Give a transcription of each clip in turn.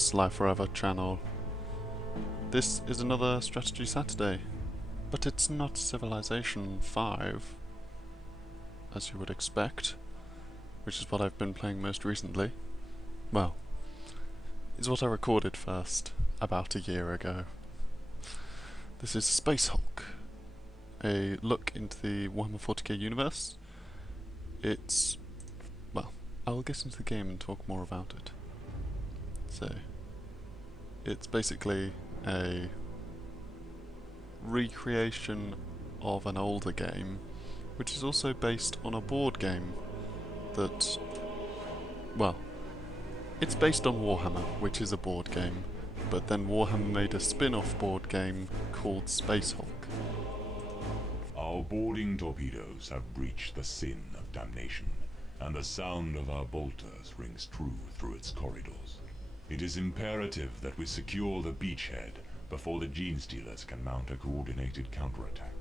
Slyphor Channel. This is another Strategy Saturday, but it's not Civilization V, as you would expect, which is what I've been playing most recently. Well, it's what I recorded first, about a year ago. This is SpaceHulk, a look into the Warhammer 40k universe. It's, well, I'll get into the game and talk more about it. So, it's basically a recreation of an older game, which is also based on a board game that, well, it's based on Warhammer, which is a board game, but then Warhammer made a spin-off board game called SpaceHulk. Our boarding torpedoes have breached the sin of damnation, and the sound of our bolters rings true through its corridors. It is imperative that we secure the beachhead before the Gene Stealers can mount a coordinated counterattack.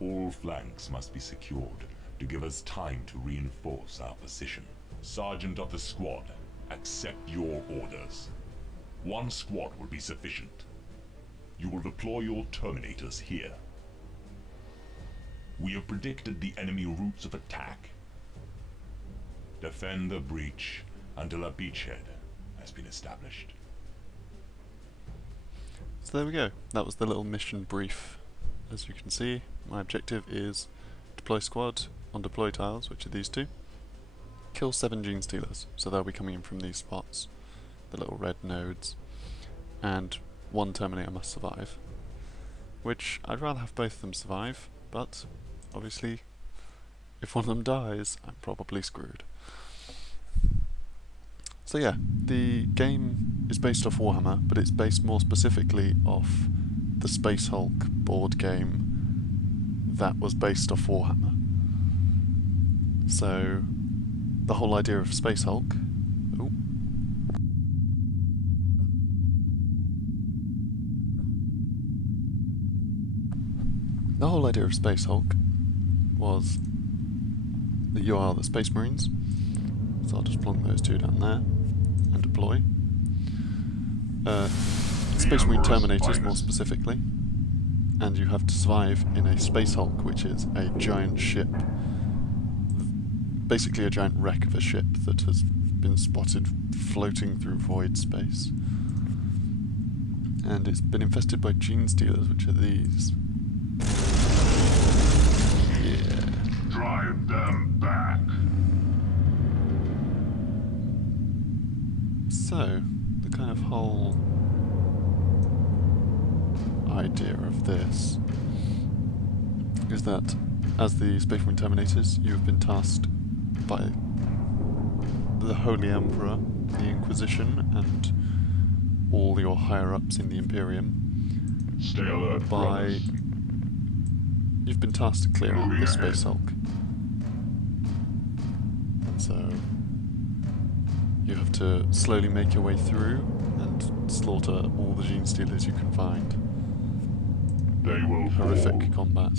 All flanks must be secured to give us time to reinforce our position. Sergeant of the squad, accept your orders. One squad will be sufficient. You will deploy your Terminators here. We have predicted the enemy routes of attack. Defend the breach until a beachhead has been established. So there we go, that was the little mission brief. As you can see, my objective is deploy squad on deploy tiles, which are these two. Kill 7 Gene Stealers, so they'll be coming in from these spots, the little red nodes. And 1 Terminator must survive. Which, I'd rather have both of them survive, but obviously, if one of them dies, I'm probably screwed. So yeah, the game is based off Warhammer, but it's based more specifically off the SpaceHulk board game that was based off Warhammer. So, the whole idea of SpaceHulk... Ooh. The whole idea of SpaceHulk was that you are the Space Marines, so I'll just plonk those two down there and deploy. Space Marine Terminators more specifically, and you have to survive in a SpaceHulk, which is a giant ship, basically a giant wreck of a ship that has been spotted floating through void space. And it's been infested by Gene Stealers, which are these. Yeah. Drive them back. So, the kind of whole idea of this is that as the Space Marine Terminators, you have been tasked by the Holy Emperor, the Inquisition, and all your higher-ups in the Imperium Stay alert, by... You've been tasked to clear out the SpaceHulk. So you have to slowly make your way through and slaughter all the Gene Stealers you can find. They will Horrific fall. combat.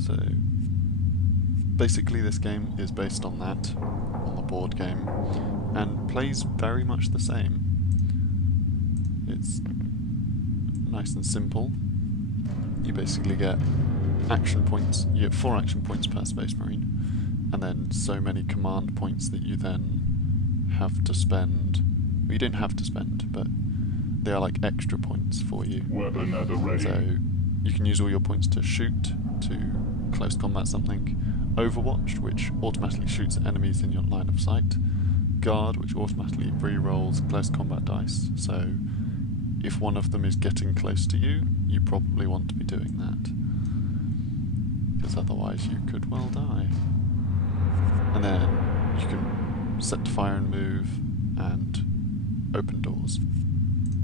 So basically this game is based on that, on the board game, and plays very much the same. It's nice and simple. You basically get action points. You get 4 action points per Space Marine, and then so many command points that you then have to spend. Well, you don't have to spend, but they are like extra points for you. Weapon at the ready. So you can use all your points to shoot, to close combat something. Overwatch, which automatically shoots at enemies in your line of sight. Guard, which automatically re-rolls close combat dice. So if one of them is getting close to you, you probably want to be doing that, because otherwise you could well die. And then you can set to fire and move, and open doors.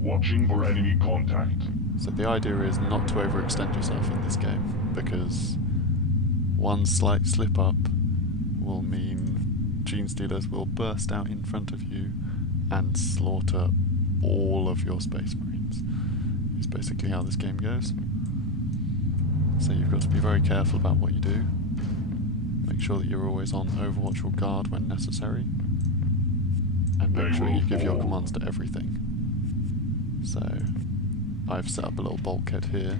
Watching for enemy contact. So the idea is not to overextend yourself in this game, because one slight slip up will mean Gene Stealers will burst out in front of you and slaughter all of your Space Marines. Is basically how this game goes. So you've got to be very careful about what you do. Make sure that you're always on Overwatch or Guard when necessary. make sure you give your commands to everything. So I've set up a little bulkhead here,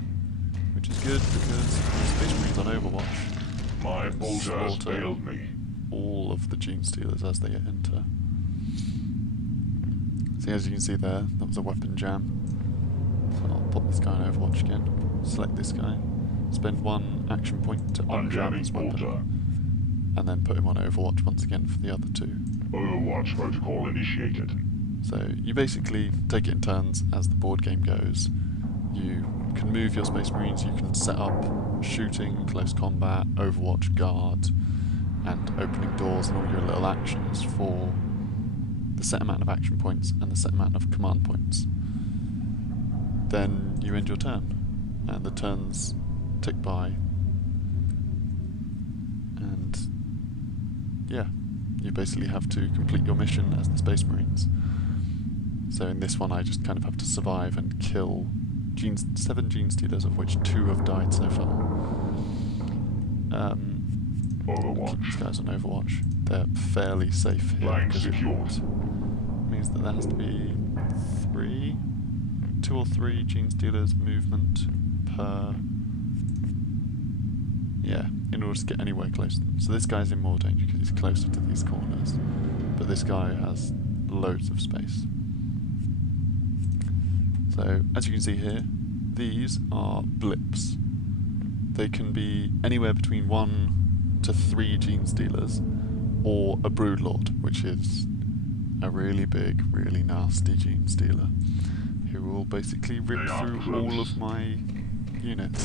which is good because Space Marines on Overwatch My bolter has failed me. all of the Gene Stealers as they enter. So as you can see there, that was a weapon jam. So I'll pop this guy on Overwatch again, select this guy, spend one action point to unjam his weapon, and then put him on Overwatch once again for the other two. Overwatch protocol initiated. So you basically take it in turns as the board game goes. You can move your Space Marines, you can set up shooting, close combat, Overwatch, guard, and opening doors and all your little actions for the set amount of action points and the set amount of command points. Then you end your turn, and the turns tick by, and yeah, you basically have to complete your mission as the Space Marines. So in this one I just kind of have to survive and kill 7 Gene Stealers, of which 2 have died so far. Keep these guys on Overwatch. They're fairly safe here because it means that there has to be 2 or 3 Gene Stealers movement per... yeah, in order to get anywhere close to them. So this guy's in more danger because he's closer to these corners, but this guy has loads of space. So, as you can see here, these are blips. They can be anywhere between 1 to 3 Gene Stealers, or a Broodlord, which is a really big, really nasty Gene Stealer, who will basically rip through all of my units.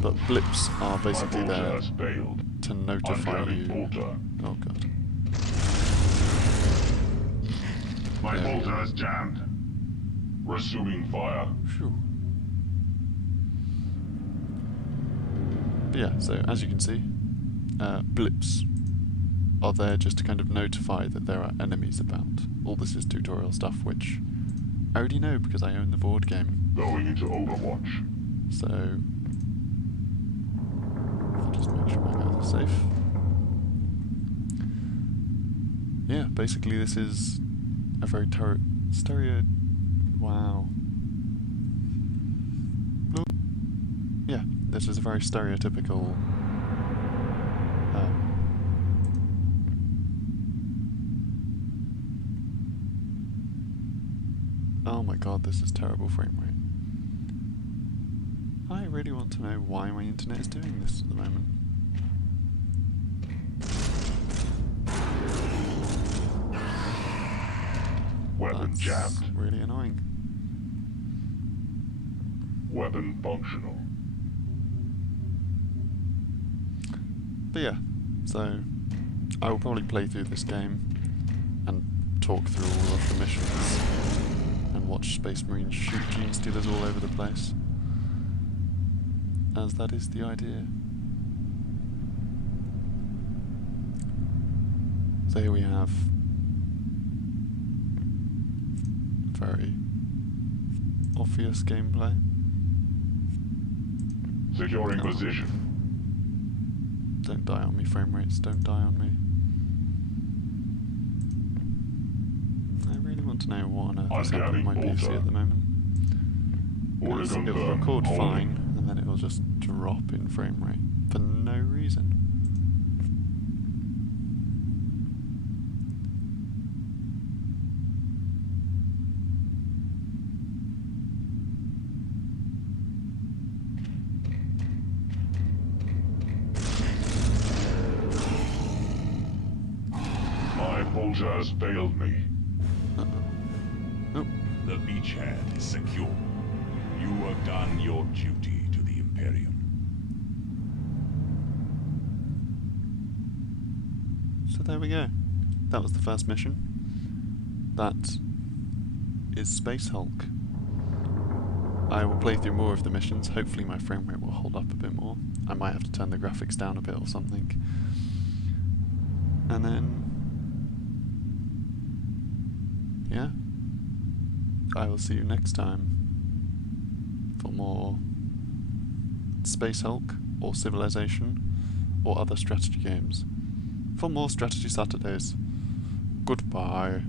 But blips are basically there to notify you... oh god. My bolter has jammed. Resuming fire. Phew. But yeah, so as you can see, blips are there just to kind of notify that there are enemies about. All this is tutorial stuff, which I already know because I own the board game. Going into Overwatch. So I'll just make sure my guys are safe. Yeah, basically this is a very stereo... wow. Yeah, this is a very stereotypical oh my god, this is terrible frame rate. I really want to know why my internet is doing this at the moment. Weapon jammed. Really annoying. Weapon functional. But yeah, so I will probably play through this game and talk through all of the missions and watch Space Marines shoot Gene Stealers all over the place, as that is the idea. So here we have very obvious gameplay. Securing position. Don't die on me, frame rates, don't die on me. I really want to know what on earth is happening with my PC at the moment. Because it will record fine, and then it will just drop in frame rate for no reason. Bolter has failed me. Oh. The beachhead is secure. You have done your duty to the Imperium. So there we go. That was the first mission. That is SpaceHulk. I will play through more of the missions. Hopefully my frame rate will hold up a bit more. I might have to turn the graphics down a bit or something. And then... yeah, I will see you next time for more SpaceHulk or Civilization or other strategy games. For more Strategy Saturdays. Goodbye.